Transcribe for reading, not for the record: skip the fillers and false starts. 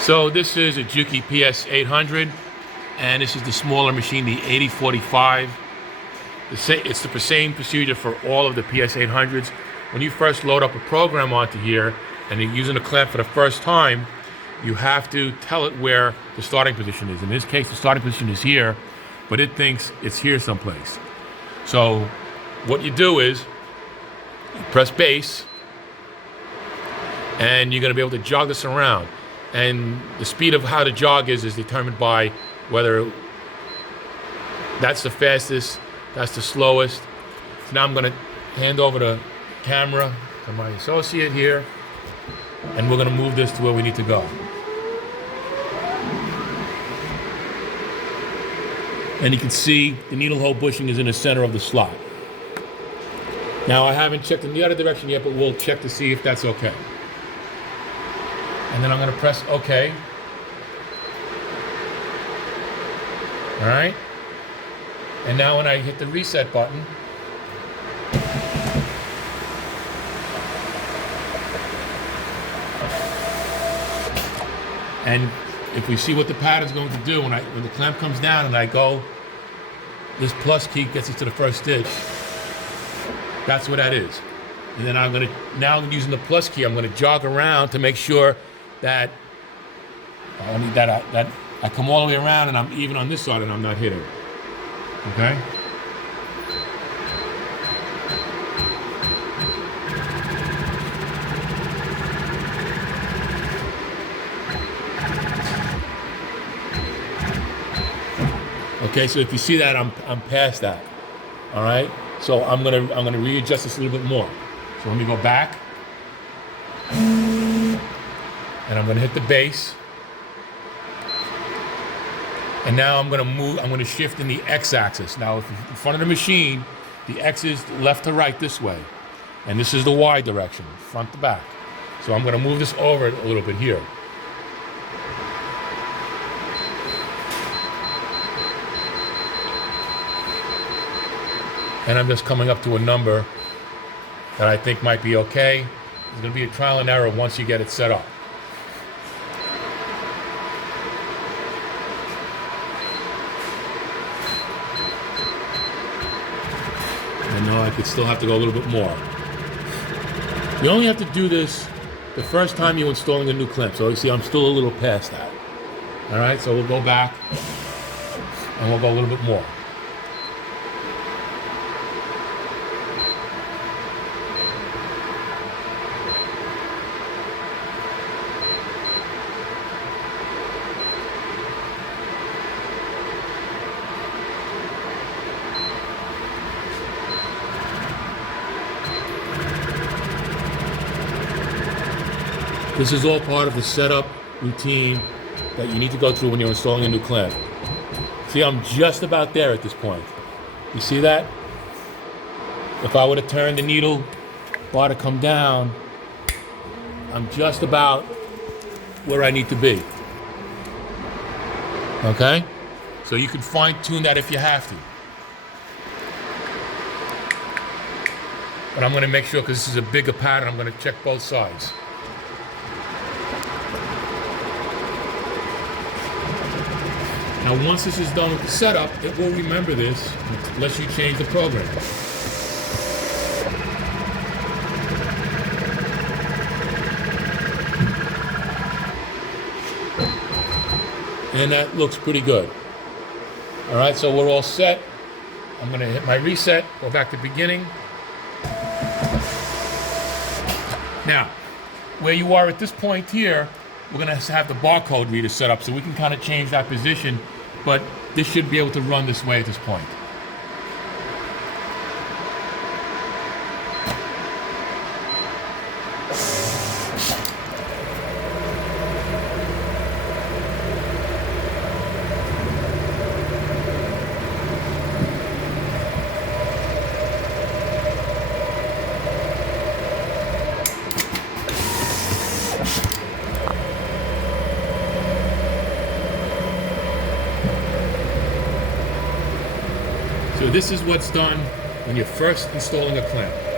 So this is a Juki PS800, and this is the smaller machine, the 8045. It's the same procedure for all of the PS800s. When you first load up a program onto here and you're using a clamp for the first time, you have to tell it where the starting position is. In this case, the starting position is here, but it thinks it's here someplace. So what you do is you press base, and you're going to be able to jog this around. And the speed of how the jog is determined by whether that's the fastest, that's the slowest. So now I'm going to hand over the camera to my associate here, and we're going to move this to where we need to go. And you can see the needle hole bushing is in the center of the slot. Now I haven't checked in the other direction yet, but we'll check to see if that's okay. And then I'm going to press OK. All right. And now when I hit the reset button, and if we see what the pattern's going to do, when the clamp comes down and I go, this plus key gets it to the first stitch. That's what that is. And then I'm going to, now using the plus key, I'm going to jog around to make sure that I come all the way around and I'm even on this side and I'm not hitting. Okay? Okay, so if you see that, I'm past that. All right? So I'm gonna readjust this a little bit more. So let me go back. And I'm gonna hit the base. And now I'm gonna shift in the X-axis. Now, if in front of the machine, the X is left to right this way. And this is the Y direction, front to back. So I'm gonna move this over a little bit here. And I'm just coming up to a number that I think might be okay. It's gonna be a trial and error once you get it set up. I know I could still have to go a little bit more. You only have to do this the first time you're installing a new clamp. So you see, I'm still a little past that. All right, so we'll go back and we'll go a little bit more. This is all part of the setup routine that you need to go through when you're installing a new clamp. See, I'm just about there at this point. You see that? If I were to turn the needle bar to come down, I'm just about where I need to be. Okay? So you can fine tune that if you have to. But I'm gonna make sure, because this is a bigger pattern, I'm gonna check both sides. Now, once this is done with the setup, it will remember this unless you change the program. And that looks pretty good. All right, so we're all set. I'm gonna hit my reset, go back to the beginning. Now, where you are at this point here, we're gonna have the barcode reader set up so we can kind of change that position, but this should be able to run this way at this point. So this is what's done when you're first installing a clamp.